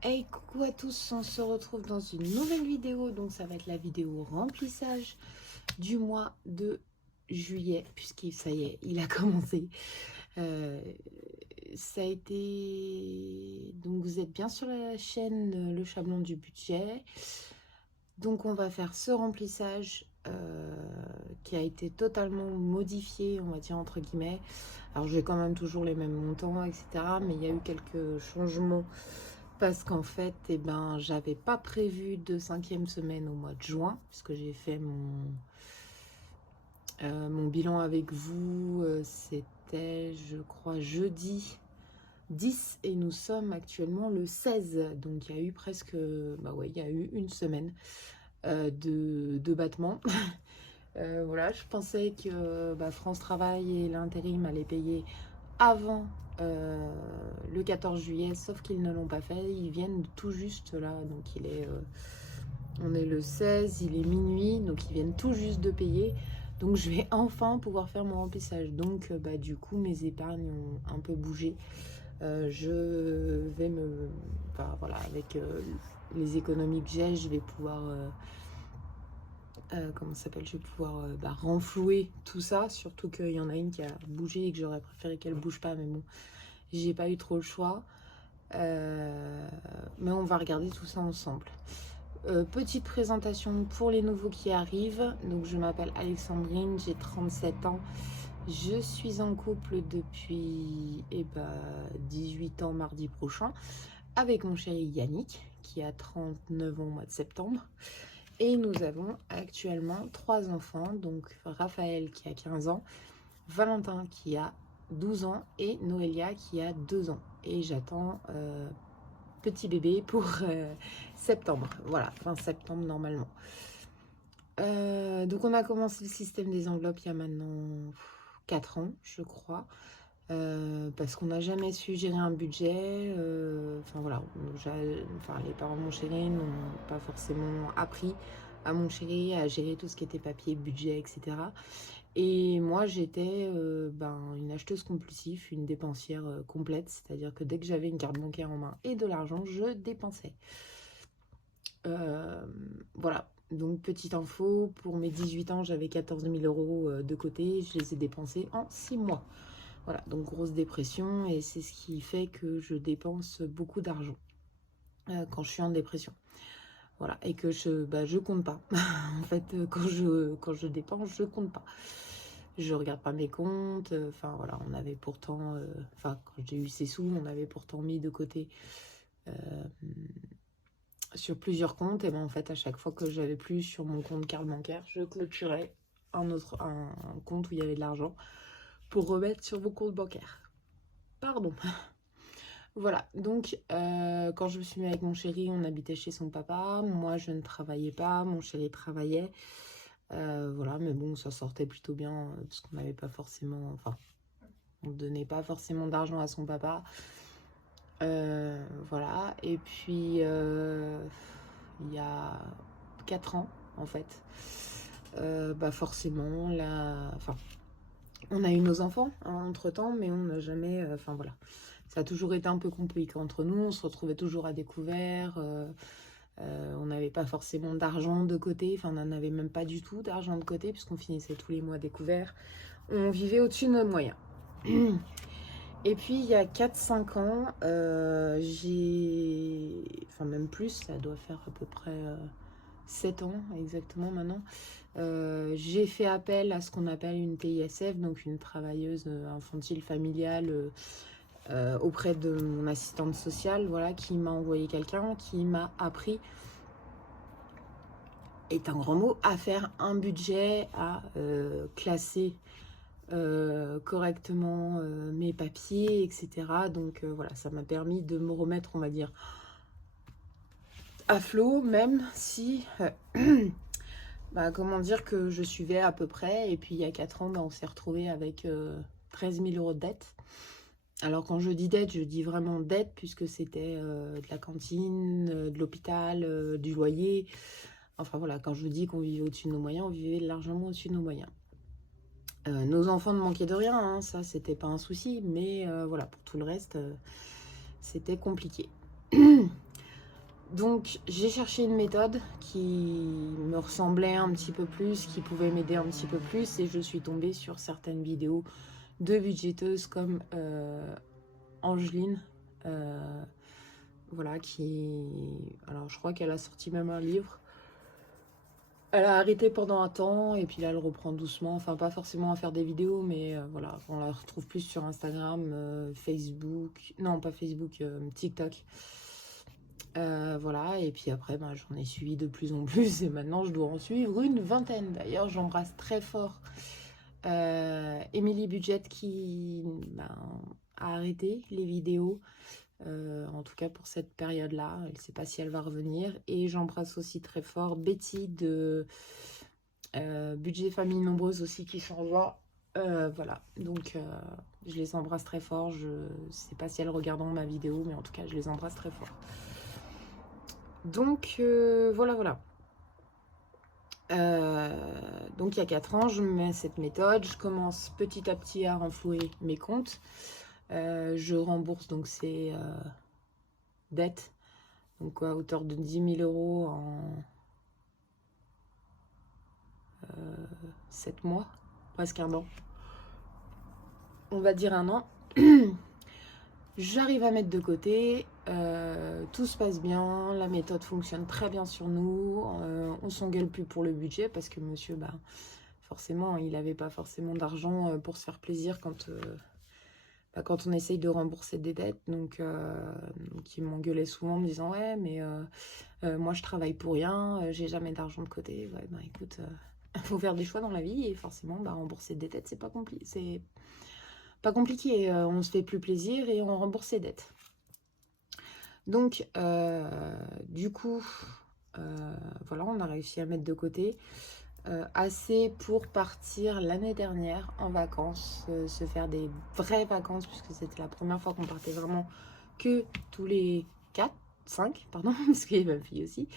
Hey, coucou à tous, on se retrouve dans une nouvelle vidéo. Donc ça va être la vidéo remplissage du mois de juillet, puisqu'il ça y est, il a commencé. Euh, Ça a été... Donc vous êtes bien sur la chaîne Le Chablon du budget. Donc on va faire ce remplissage qui a été totalement modifié, on va dire entre guillemets. Alors j'ai quand même toujours les mêmes montants, etc. Mais il y a eu quelques changements parce qu'en fait, eh ben, j'avais pas prévu de 5e semaine au mois de juin, puisque j'ai fait mon bilan avec vous, c'était, je crois, jeudi 10 et nous sommes actuellement le 16. Donc il y a eu presque, bah ouais, il y a eu une semaine de battement. Voilà, je pensais que France Travail et l'intérim allaient payer avant le 14 juillet, sauf qu'ils ne l'ont pas fait. Ils viennent tout juste là, donc on est le 16, il est minuit, donc ils viennent tout juste de payer. Donc je vais enfin pouvoir faire mon remplissage. Donc du coup mes épargnes ont un peu bougé. Je vais enfin voilà, avec les économies que j'ai, je vais pouvoir comment ça s'appelle, je vais pouvoir renflouer tout ça, surtout qu'il y en a une qui a bougé et que j'aurais préféré qu'elle bouge pas, mais bon, j'ai pas eu trop le choix. Mais on va regarder tout ça ensemble. Petite présentation pour les nouveaux qui arrivent. Donc je m'appelle Alexandrine, j'ai 37 ans. Je suis en couple depuis 18 ans mardi prochain avec mon chéri Yannick qui a 39 ans au mois de septembre. Et nous avons actuellement 3 enfants, donc Raphaël qui a 15 ans, Valentin qui a 12 ans et Noélia qui a 2 ans. Et j'attends petit bébé pour septembre, voilà, fin septembre normalement. Donc on a commencé le système des enveloppes il y a maintenant 4 ans, je crois. Parce qu'on n'a jamais su gérer un budget. Enfin voilà, les parents de mon chéri n'ont pas forcément appris à mon chéri à gérer tout ce qui était papier, budget, etc. Et moi j'étais une acheteuse compulsive, une dépensière complète, c'est-à-dire que dès que j'avais une carte bancaire en main et de l'argent, je dépensais. Voilà, donc petite info, pour mes 18 ans, j'avais 14 000 euros de côté, je les ai dépensés en 6 mois. Voilà, donc grosse dépression et c'est ce qui fait que je dépense beaucoup d'argent quand je suis en dépression. Voilà, et que je compte pas. En fait, quand je dépense, je compte pas. Je regarde pas mes comptes. Enfin voilà, on avait pourtant, quand j'ai eu ces sous, on avait pourtant mis de côté sur plusieurs comptes. Et ben en fait, à chaque fois que j'avais plus sur mon compte carte bancaire, je clôturais un compte où il y avait de l'argent pour remettre sur vos comptes bancaires. Pardon. Voilà, donc quand je me suis mis avec mon chéri, on habitait chez son papa. Moi, je ne travaillais pas, mon chéri travaillait. Voilà, mais bon, ça sortait plutôt bien parce qu'on n'avait pas forcément... Enfin, on ne donnait pas forcément d'argent à son papa. Voilà, et puis il y a 4 ans, en fait, forcément, on a eu nos enfants hein, entre-temps, mais on n'a jamais... Enfin, voilà. Ça a toujours été un peu compliqué entre nous, on se retrouvait toujours à découvert, on n'avait pas forcément d'argent de côté, enfin on n'en avait même pas du tout d'argent de côté puisqu'on finissait tous les mois à découvert. On vivait au-dessus de nos moyens. Et puis il y a 4-5 ans, enfin même plus, ça doit faire à peu près 7 ans exactement maintenant, j'ai fait appel à ce qu'on appelle une TISF, donc une travailleuse infantile familiale auprès de mon assistante sociale, voilà, qui m'a envoyé quelqu'un qui m'a appris, est un grand mot, à faire un budget, à classer correctement mes papiers, etc. Donc voilà, ça m'a permis de me remettre, on va dire, à flot, même si, comment dire, que je suivais à peu près. Et puis il y a 4 ans, on s'est retrouvé avec 13 000 euros de dette. Alors quand je dis dette, je dis vraiment dette puisque c'était de la cantine, de l'hôpital, du loyer. Enfin voilà, quand je dis qu'on vivait au-dessus de nos moyens, on vivait largement au-dessus de nos moyens. Nos enfants ne manquaient de rien, hein, ça c'était pas un souci, mais voilà, pour tout le reste, c'était compliqué. Donc j'ai cherché une méthode qui me ressemblait un petit peu plus, qui pouvait m'aider un petit peu plus, et je suis tombée sur certaines vidéos de budgéteuses comme Angeline, voilà, alors je crois qu'elle a sorti même un livre. Elle a arrêté pendant un temps et puis là elle reprend doucement, enfin pas forcément à faire des vidéos, mais voilà, on la retrouve plus sur Instagram, Facebook, non pas Facebook, TikTok. Voilà, et puis après j'en ai suivi de plus en plus et maintenant je dois en suivre une vingtaine. D'ailleurs j'embrasse très fort Émilie Budget qui a arrêté les vidéos, en tout cas pour cette période-là. Elle ne sait pas si elle va revenir. Et j'embrasse aussi très fort Betty de Budget Famille Nombreuse aussi qui s'en va. Voilà, donc je les embrasse très fort. Je ne sais pas si elles regarderont ma vidéo, mais en tout cas je les embrasse très fort. Donc voilà. Donc il y a 4 ans, je mets cette méthode, je commence petit à petit à renflouer mes comptes. Je rembourse donc ces dettes, donc à hauteur de 10 000 € en 7 mois, presque un an. On va dire un an. J'arrive à mettre de côté, tout se passe bien, la méthode fonctionne très bien sur nous, on s'engueule plus pour le budget parce que monsieur, forcément, il n'avait pas forcément d'argent pour se faire plaisir quand on essaye de rembourser des dettes. Donc il m'engueulait souvent en me disant « Ouais, mais moi je travaille pour rien, j'ai jamais d'argent de côté. » Ouais, écoute, faut faire des choix dans la vie et forcément, rembourser des dettes, c'est pas compliqué. Pas compliqué, on se fait plus plaisir et on rembourse ses dettes. Donc, du coup, voilà, on a réussi à mettre de côté assez pour partir l'année dernière en vacances, se faire des vraies vacances, puisque c'était la première fois qu'on partait vraiment que tous les 5, pardon, parce qu'il y avait ma fille aussi,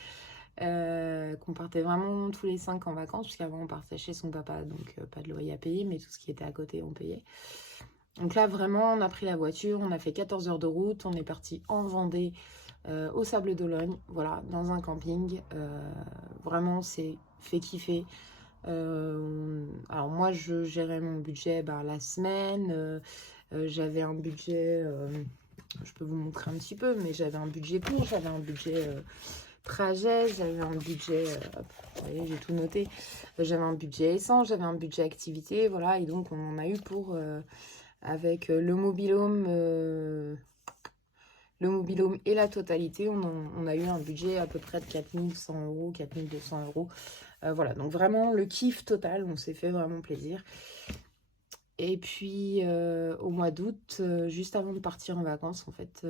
qu'on partait vraiment tous les 5 en vacances, puisqu'avant on partait chez son papa, donc pas de loyer à payer, mais tout ce qui était à côté on payait. Donc là, vraiment, on a pris la voiture, on a fait 14 heures de route, on est parti en Vendée, au Sable d'Olonne, voilà, dans un camping. Vraiment, c'est fait kiffer. Alors moi, je gérais mon budget la semaine. J'avais un budget, je peux vous montrer un petit peu, mais j'avais un budget court, j'avais un budget trajet, j'avais un budget, hop, vous voyez, j'ai tout noté. J'avais un budget essence, j'avais un budget activité, voilà, et donc on en a eu pour... avec le mobil-home et la totalité, on a eu un budget à peu près de 4 100 €, 4 200 €. Voilà, donc vraiment le kiff total, on s'est fait vraiment plaisir. Et puis au mois d'août, juste avant de partir en vacances, en fait,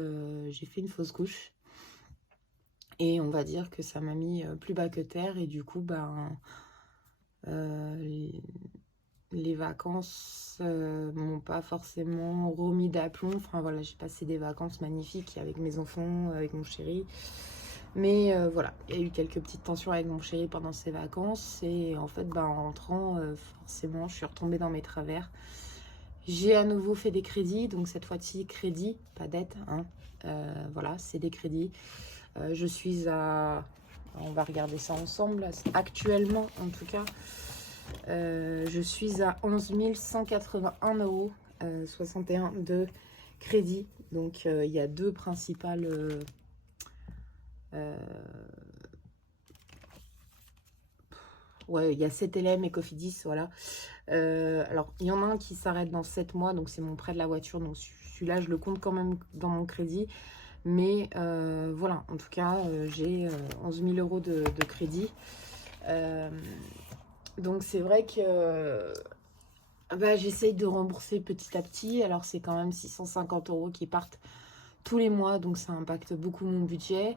j'ai fait une fausse couche. Et on va dire que ça m'a mis plus bas que terre. Et du coup, les vacances m'ont pas forcément remis d'aplomb. Enfin voilà, j'ai passé des vacances magnifiques avec mes enfants, avec mon chéri. Mais voilà, il y a eu quelques petites tensions avec mon chéri pendant ces vacances. Et en fait, en rentrant, forcément, je suis retombée dans mes travers. J'ai à nouveau fait des crédits. Donc cette fois-ci, crédit, pas dette. Hein. Voilà, c'est des crédits. Je suis à... On va regarder ça ensemble. Actuellement, en tout cas... je suis à 11 181 € 61 de crédit. Donc il y a deux principales ouais, il y a CTLM et Cofidis, voilà. Alors il y en a un qui s'arrête dans 7 mois, donc c'est mon prêt de la voiture, donc celui-là je le compte quand même dans mon crédit. Mais voilà, en tout cas j'ai 11 000 € de crédit. Donc c'est vrai que j'essaye de rembourser petit à petit. Alors c'est quand même 650 € qui partent tous les mois, donc ça impacte beaucoup mon budget.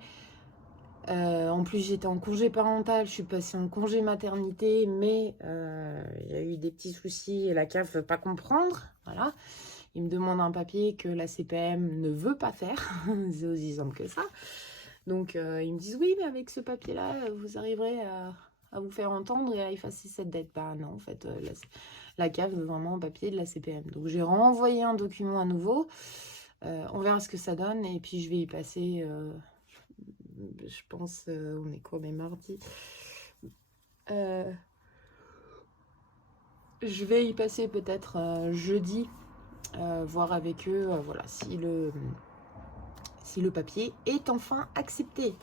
En plus j'étais en congé parental, je suis passée en congé maternité, mais il y a eu des petits soucis et la CAF ne veut pas comprendre. Voilà. Ils me demandent un papier que la CPM ne veut pas faire. C'est aussi simple que ça. Donc ils me disent oui, mais avec ce papier-là, vous arriverez à vous faire entendre et à effacer cette dette. Bah non, en fait, la CAF veut vraiment un papier de la CPM. Donc j'ai renvoyé un document à nouveau. On verra ce que ça donne et puis je vais y passer je pense, on est quoi, on est mardi. Je vais y passer peut-être jeudi, voir avec eux, voilà, si le papier est enfin accepté.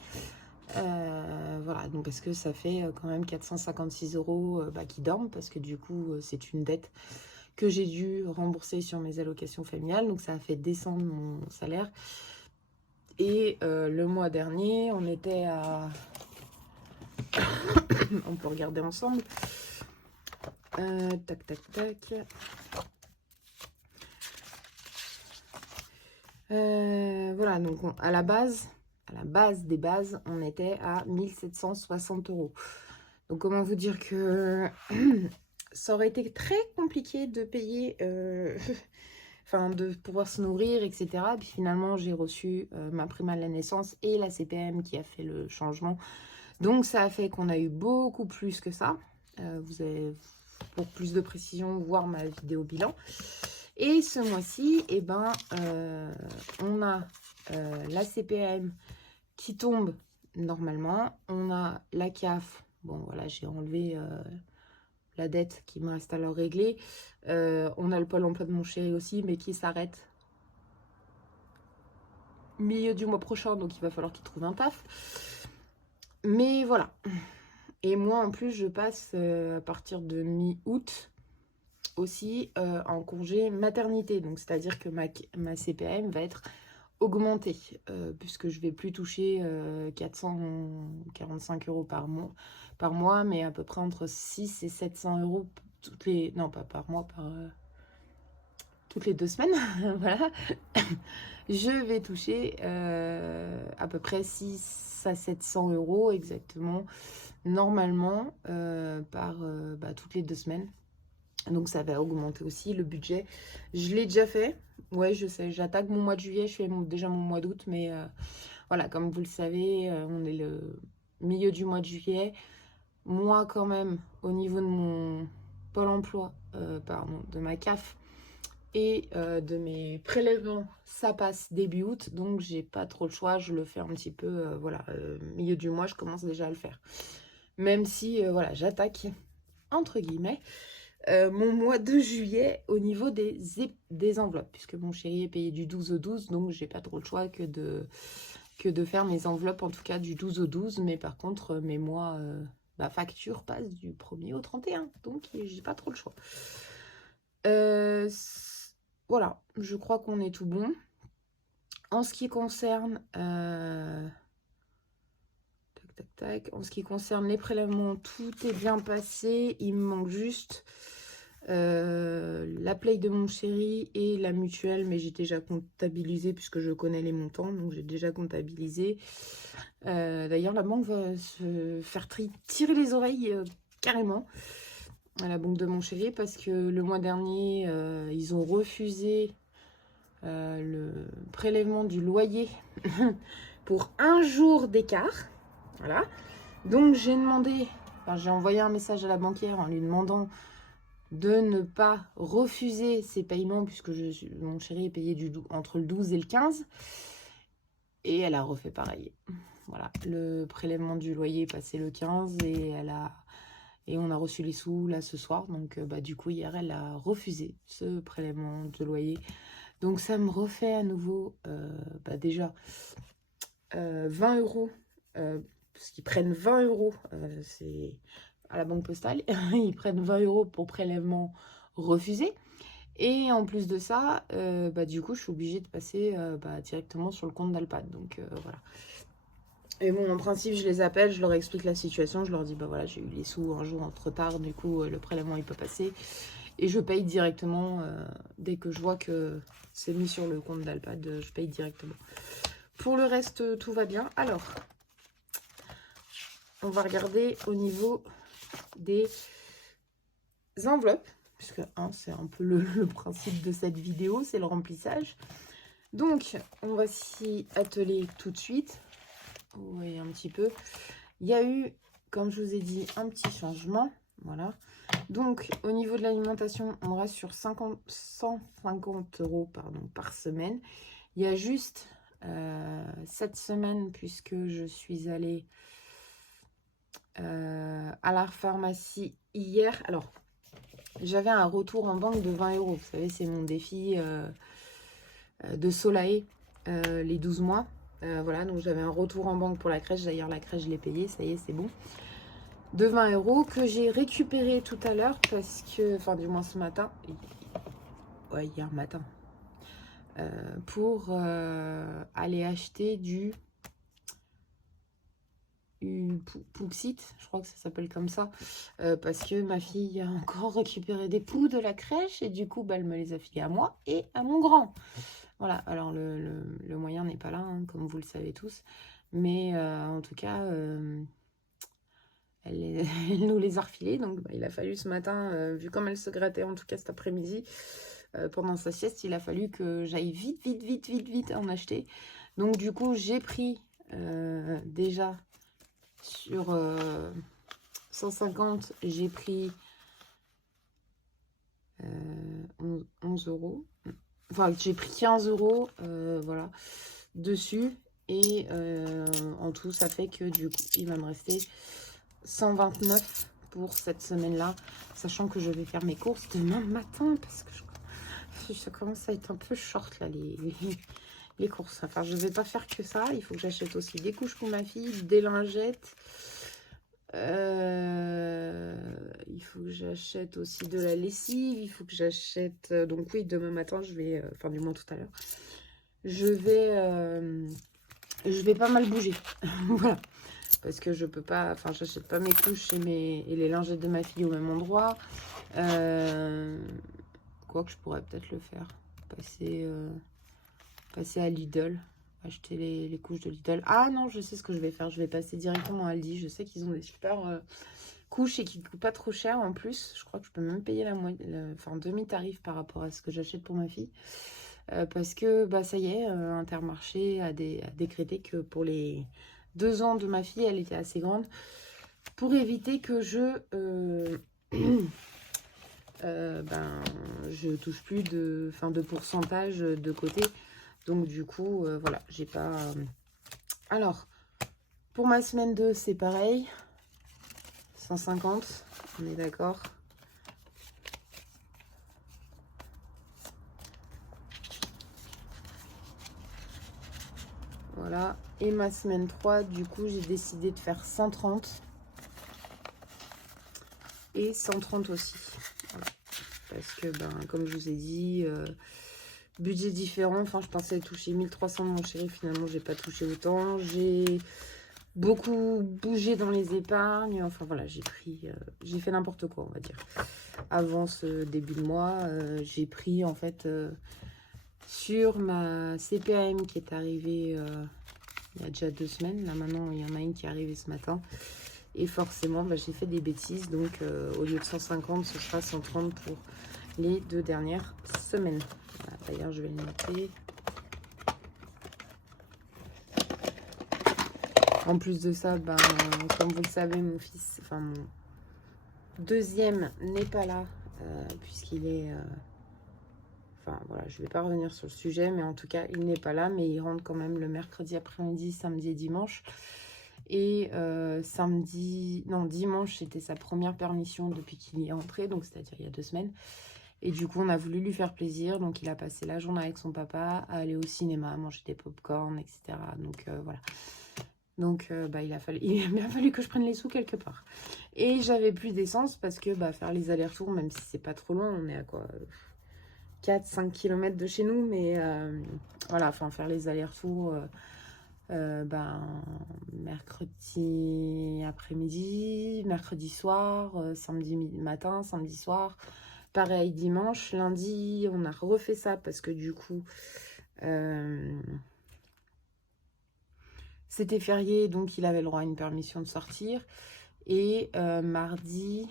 Voilà, donc parce que ça fait quand même 456 € qui dorment, parce que du coup, c'est une dette que j'ai dû rembourser sur mes allocations familiales, donc ça a fait descendre mon salaire. Et le mois dernier, on était à... on peut regarder ensemble. Tac, tac, tac. Voilà, donc à la base des bases, on était à 1760 €. Donc comment vous dire que ça aurait été très compliqué de payer, enfin de pouvoir se nourrir, etc. Puis finalement, j'ai reçu ma prime à la naissance et la CPM qui a fait le changement. Donc ça a fait qu'on a eu beaucoup plus que ça. Vous allez, pour plus de précision, voir ma vidéo bilan. Et ce mois-ci, eh ben, on a la CPM qui tombe normalement. On a la CAF. Bon, voilà, j'ai enlevé la dette qui me reste à leur régler. On a le pôle emploi de mon chéri aussi, mais qui s'arrête milieu du mois prochain. Donc, il va falloir qu'il trouve un taf. Mais voilà. Et moi, en plus, je passe à partir de mi-août aussi en congé maternité. Donc, c'est-à-dire que ma CPM va être augmentée puisque je vais plus toucher 445 € par mois, mais à peu près entre 6 et 700 € toutes les... Non, pas par mois, toutes les 2 semaines. Voilà. Je vais toucher à peu près 6 à 700 € exactement, normalement, par toutes les 2 semaines. Donc ça va augmenter aussi le budget. Je l'ai déjà fait. Ouais, je sais, j'attaque mon mois de juillet, je fais déjà mon mois d'août. Mais voilà, comme vous le savez, on est le milieu du mois de juillet. Moi, quand même, au niveau de mon pôle emploi, pardon, de ma CAF et de mes prélèvements, ça passe début août. Donc, j'ai pas trop le choix. Je le fais un petit peu, voilà, milieu du mois, je commence déjà à le faire. Même si, voilà, j'attaque, entre guillemets, mon mois de juillet au niveau des enveloppes, puisque mon chéri est payé du 12 au 12, donc j'ai pas trop le choix que de faire mes enveloppes, en tout cas du 12 au 12, mais par contre mes mois, ma facture passe du 1er au 31, donc j'ai pas trop le choix. Voilà, je crois qu'on est tout bon. En ce qui concerne en ce qui concerne les prélèvements, tout est bien passé. Il me manque juste la paye de mon chéri et la mutuelle, mais j'ai déjà comptabilisé puisque je connais les montants, donc j'ai déjà comptabilisé. D'ailleurs, la banque va se faire tirer les oreilles carrément à la banque de mon chéri, parce que le mois dernier, ils ont refusé le prélèvement du loyer pour 1 jour d'écart. Voilà. Donc j'ai envoyé un message à la banquière en lui demandant de ne pas refuser ces paiements, puisque mon chéri est payé entre le 12 et le 15. Et elle a refait pareil. Voilà, le prélèvement du loyer est passé le 15 et on a reçu les sous là ce soir. Donc du coup hier elle a refusé ce prélèvement de loyer. Donc ça me refait à nouveau déjà 20 €, parce qu'ils prennent 20 €, c'est à la banque postale, ils prennent 20 € pour prélèvement refusé. Et en plus de ça, du coup, je suis obligée de passer directement sur le compte d'Alpad. Donc voilà. Et bon, en principe, je les appelle, je leur explique la situation. Je leur dis, voilà, j'ai eu les sous un jour en retard. Du coup, le prélèvement, il peut passer. Et je paye directement. Dès que je vois que c'est mis sur le compte d'Alpad, je paye directement. Pour le reste, tout va bien. Alors, on va regarder au niveau des enveloppes, puisque c'est un peu le principe de cette vidéo, c'est le remplissage. Donc, on va s'y atteler tout de suite. Vous voyez un petit peu. Il y a eu, comme je vous ai dit, un petit changement. Voilà. Donc, au niveau de l'alimentation, on reste sur 150 € par semaine. Il y a juste cette semaine, puisque je suis allée à la pharmacie hier. Alors, j'avais un retour en banque de 20 €. Vous savez, c'est mon défi de Solae, les 12 mois. Voilà, donc j'avais un retour en banque pour la crèche. D'ailleurs, la crèche, je l'ai payée, ça y est, c'est bon. De 20 € que j'ai récupéré tout à l'heure parce que, enfin, du moins ce matin, ouais, hier matin, pour aller acheter du Pouxit, je crois que ça s'appelle comme ça, parce que ma fille a encore récupéré des poux de la crèche et du coup, bah, elle me les a filés à moi et à mon grand. Voilà, alors le moyen n'est pas là, hein, comme vous le savez tous, mais en tout cas, elle nous les a refilés, donc bah, il a fallu ce matin, vu comme elle se grattait en tout cas cet après-midi, pendant sa sieste, il a fallu que j'aille vite en acheter. Donc du coup, j'ai pris déjà sur 150, j'ai pris 11 €. Enfin, j'ai pris 15 €, voilà, dessus. Et en tout, ça fait que du coup, il va me rester 129 pour cette semaine-là. Sachant que je vais faire mes courses demain matin, parce que ça commence à être un peu short, là, les courses. Enfin, je ne vais pas faire que ça. Il faut que j'achète aussi des couches pour ma fille, des lingettes. Il faut que j'achète aussi de la lessive. Il faut que j'achète... donc oui, demain matin, je vais... enfin, du moins tout à l'heure. Je vais pas mal bouger. Voilà. Parce que je peux pas... Enfin, j'achète pas mes couches et les lingettes de ma fille au même endroit. Quoique, je pourrais peut-être le faire. Passer à Lidl. Acheter les couches de Lidl. Ah non, je sais ce que je vais faire. Je vais passer directement à Aldi. Je sais qu'ils ont des super couches et qui ne coûtent pas trop cher en plus. Je crois que je peux même payer enfin, demi-tarif par rapport à ce que j'achète pour ma fille. Parce que bah, ça y est, Intermarché a décrété que pour les 2 ans de ma fille, elle était assez grande. Pour éviter que je touche plus de pourcentage de côté. Donc du coup, voilà, j'ai pas... Alors, pour ma semaine 2, c'est pareil. 150, on est d'accord. Voilà. Et ma semaine 3, du coup, j'ai décidé de faire 130. Et 130 aussi. Voilà. Parce que, comme je vous ai dit... budget différent, enfin je pensais toucher 1300 de mon chéri, finalement j'ai pas touché autant, j'ai beaucoup bougé dans les épargnes, enfin voilà, j'ai fait n'importe quoi, on va dire. Avant ce début de mois, j'ai pris en fait sur ma CPAM qui est arrivée il y a déjà 2 semaines, là maintenant il y en a une qui est arrivée ce matin, et forcément j'ai fait des bêtises, donc au lieu de 150, ce sera 130 pour les 2 dernières semaines. D'ailleurs, je vais le noter. En plus de ça, comme vous le savez, mon fils, enfin mon deuxième n'est pas là, puisqu'il est... enfin voilà, je ne vais pas revenir sur le sujet, mais en tout cas, il n'est pas là, mais il rentre quand même le mercredi après-midi, samedi et dimanche. Et dimanche, c'était sa première permission depuis qu'il est entré, donc c'est-à-dire il y a 2 semaines. Et du coup, on a voulu lui faire plaisir. Donc, il a passé la journée avec son papa, à aller au cinéma, à manger des pop-corn, etc. Donc, voilà. Donc, il a bien fallu que je prenne les sous quelque part. Et j'avais plus d'essence parce que faire les allers-retours, même si c'est pas trop loin, on est à quoi 4-5 km de chez nous. Mais voilà, enfin, faire les allers-retours... mercredi après-midi, mercredi soir, samedi matin, samedi soir... Pareil, dimanche, lundi, on a refait ça parce que du coup, c'était férié, donc il avait le droit à une permission de sortir. Et mardi,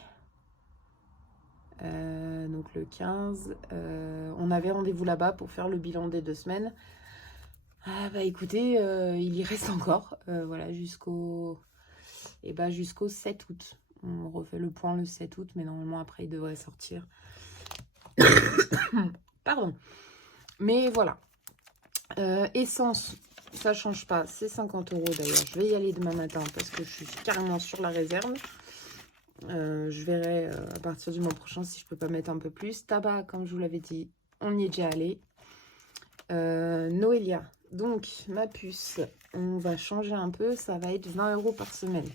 donc le 15, on avait rendez-vous là-bas pour faire le bilan des 2 semaines. Ah écoutez, il y reste encore, voilà, jusqu'au 7 août. On refait le point le 7 août, mais normalement après il devrait sortir. Pardon. Mais voilà. Essence, ça change pas, c'est 50 € d'ailleurs. Je vais y aller demain matin parce que je suis carrément sur la réserve. Je verrai à partir du mois prochain si je peux pas mettre un peu plus. Tabac, comme je vous l'avais dit, on y est déjà allé. Noelia, donc ma puce, on va changer un peu, ça va être 20 € par semaine.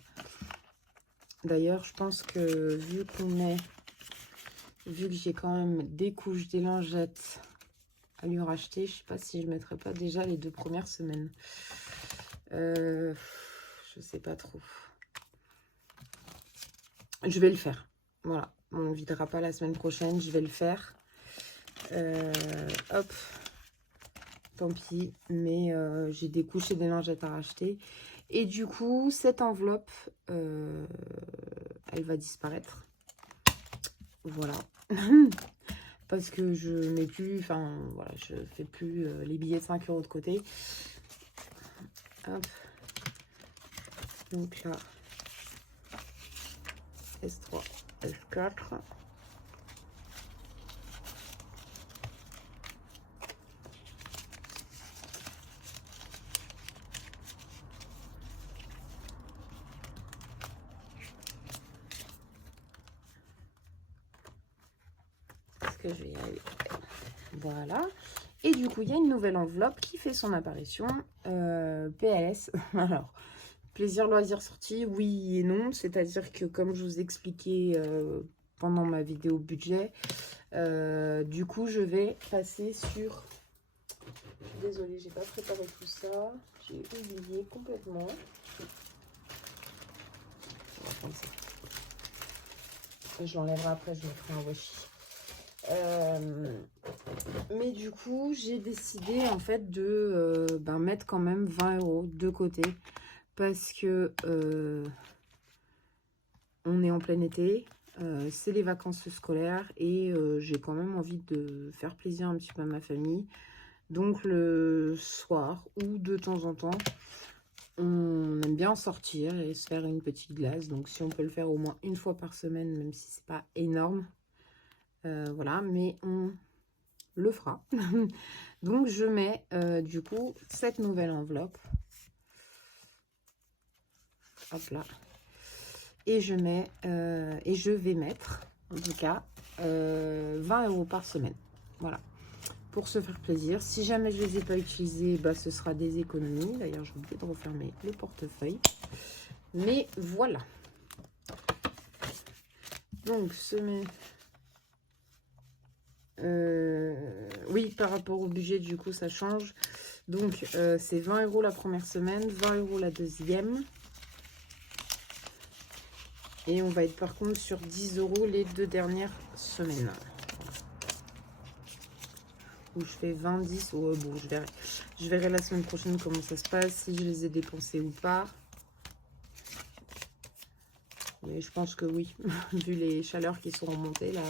D'ailleurs, je pense que vu que j'ai quand même des couches, des lingettes à lui racheter, je sais pas si je mettrai pas déjà les 2 premières semaines. Je sais pas trop. Je vais le faire. Voilà, on ne videra pas la semaine prochaine, je vais le faire. Hop, tant pis, mais j'ai des couches et des lingettes à racheter. Et du coup, cette enveloppe, elle va disparaître. Voilà. Parce que je mets plus, enfin, voilà, je fais plus les billets de 5 € de côté. Hop. Donc là, S3, S4. Est-ce que je vais y aller? Voilà. Et du coup, il y a une nouvelle enveloppe qui fait son apparition. PLS. Alors, plaisir, loisir, sortie, oui et non. C'est-à-dire que, comme je vous expliquais pendant ma vidéo budget, du coup, je vais passer sur... Désolée, j'ai pas préparé tout ça. J'ai oublié complètement. Je l'enlèverai après, je mettrai un washi. Mais du coup, j'ai décidé en fait de mettre quand même 20 € de côté. Parce que on est en plein été. C'est les vacances scolaires et j'ai quand même envie de faire plaisir un petit peu à ma famille. Donc le soir ou de temps en temps, on aime bien sortir et se faire une petite glace. Donc si on peut le faire au moins une fois par semaine, même si c'est pas énorme, voilà, mais on le fera. Donc je mets du coup cette nouvelle enveloppe. Hop là. Et je mets et je vais mettre en tout cas 20 € par semaine. Voilà. Pour se faire plaisir. Si jamais je les ai pas utilisés, bah, ce sera des économies. D'ailleurs, j'ai oublié de refermer le portefeuille. Mais voilà. Donc, oui, par rapport au budget, du coup, ça change. Donc, c'est 20 € la première semaine, 20 € la deuxième. Et on va être par contre sur 10 € les 2 dernières semaines. Où je fais 20, 10, bon, je verrai la semaine prochaine comment ça se passe, si je les ai dépensés ou pas. Mais je pense que oui, vu les chaleurs qui sont remontées, là,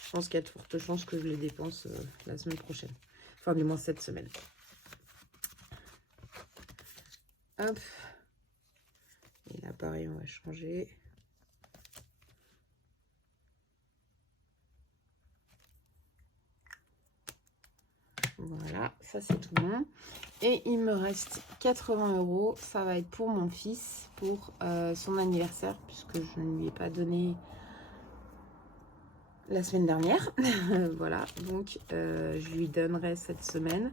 je pense qu'il y a de fortes chances que je les dépense la semaine prochaine. Enfin, du moins cette semaine. Hop. Et là, pareil, on va changer. Voilà, ça c'est tout bon. Et il me reste 80 €. Ça va être pour mon fils, pour son anniversaire, puisque je ne lui ai pas donné la semaine dernière. Voilà, donc je lui donnerai cette semaine.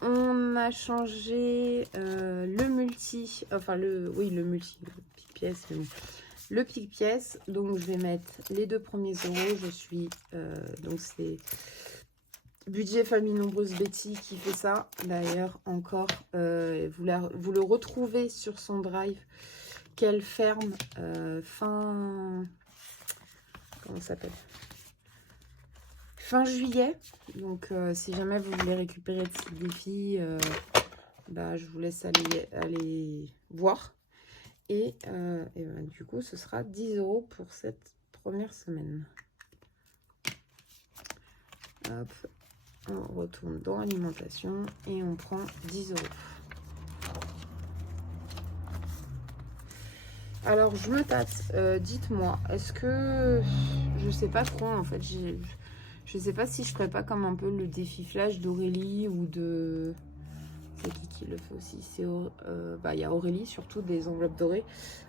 On a changé le multi, enfin le multi, le pique-pièce, mais bon. Le pique-pièce, donc je vais mettre les 2 premiers euros. Je suis, donc c'est... Budget famille nombreuse Betty qui fait ça. D'ailleurs, encore, vous le retrouvez sur son drive qu'elle ferme fin... Comment ça s'appelle? Fin juillet. Donc, si jamais vous voulez récupérer de ces défis, bah, je vous laisse aller voir. Et ben, du coup, ce sera 10 € pour cette première semaine. Hop. On retourne dans alimentation et on prend 10 €. Alors, je me tâte. Dites-moi, est-ce que... Je sais pas trop, en fait. Je sais pas si je ferais pas comme un peu le défi flash d'Aurélie ou de C'est qui le fait aussi? Il y a Aurélie, surtout des enveloppes dorées,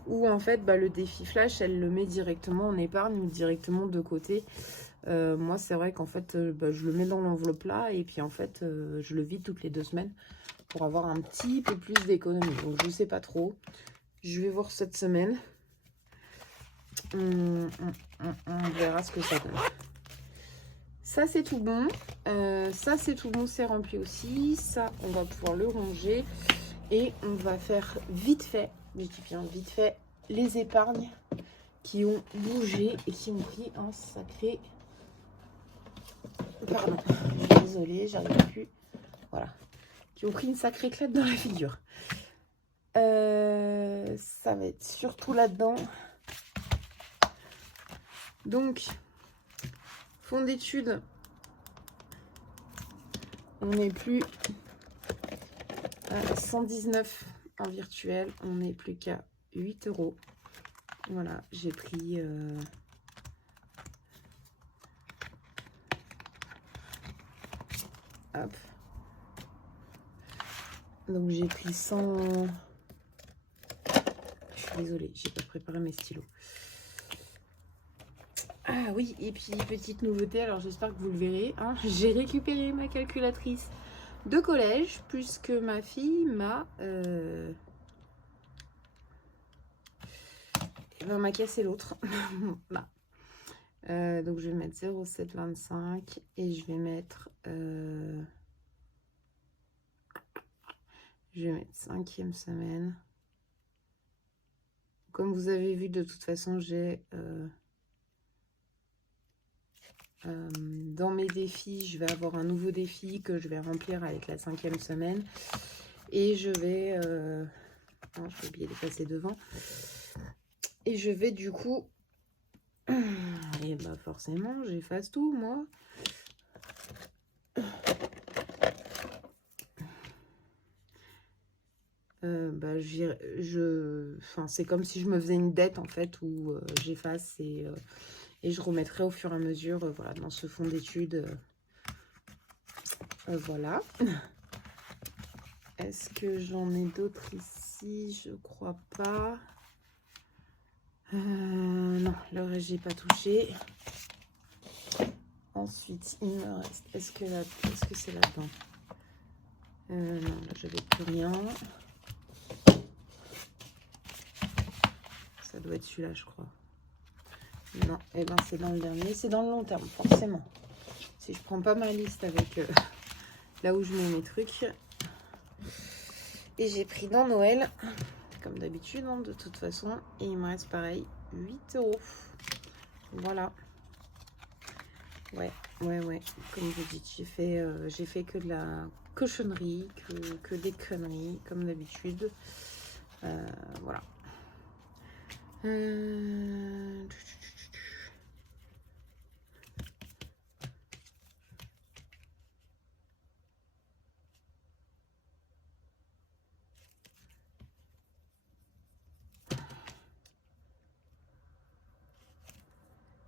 où en fait le défi flash, elle le met directement en épargne ou directement de côté. Moi, c'est vrai qu'en fait, je le mets dans l'enveloppe là, et puis en fait, je le vide toutes les 2 semaines pour avoir un petit peu plus d'économie. Donc, je sais pas trop. Je vais voir cette semaine. On verra ce que ça donne. Ça, c'est tout bon. Ça, c'est tout bon, c'est rempli aussi. Ça, on va pouvoir le ranger. Et on va faire vite fait, je dis bien vite fait, les épargnes qui ont bougé et qui ont pris un sacré... Pardon, désolée, j'arrive plus. Voilà. Qui ont pris une sacrée claque dans la figure. Ça va être surtout là-dedans. Donc, fond d'études, on n'est plus à 119 en virtuel, on n'est plus qu'à 8 €. Voilà, j'ai pris... Hop. Donc j'ai pris 100... Je suis désolée, j'ai pas préparé mes stylos. Ah oui, et puis petite nouveauté, alors j'espère que vous le verrez, hein, j'ai récupéré ma calculatrice de collège, puisque ma fille m'a cassé l'autre. Là. Donc je vais mettre 0,725 et je vais mettre 5e semaine. Comme vous avez vu, de toute façon, j'ai dans mes défis, je vais avoir un nouveau défi que je vais remplir avec la 5e semaine. Et je vais... non, j'ai oublié de passer devant. Et je vais du coup... Et bah forcément, j'efface tout, moi. Enfin, c'est comme si je me faisais une dette, en fait, où j'efface et je remettrai au fur et à mesure, voilà, dans ce fond d'études. Voilà. Est-ce que j'en ai d'autres ici? Je crois pas. Non, le reste, j'ai pas touché. Ensuite, il me reste... Est-ce que c'est là-dedans? Non, là, j'avais plus rien. Ça doit être celui-là, je crois. Non, et ben c'est dans le dernier. C'est dans le long terme, forcément. Si je prends pas ma liste avec là où je mets mes trucs. Et j'ai pris dans Noël, comme d'habitude, hein, de toute façon. Et il me reste pareil, 8 €. Voilà. Ouais. Comme vous dites, j'ai fait que de la cochonnerie, que des conneries, comme d'habitude. Voilà.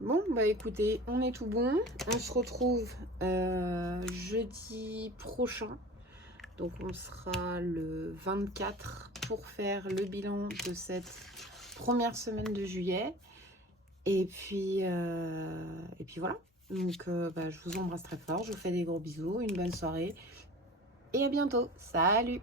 Bon, bah écoutez, on est tout bon. On se retrouve jeudi prochain. Donc on sera le 24 pour faire le bilan de cette première semaine de juillet. Et puis voilà. Donc je vous embrasse très fort. Je vous fais des gros bisous. Une bonne soirée. Et à bientôt. Salut!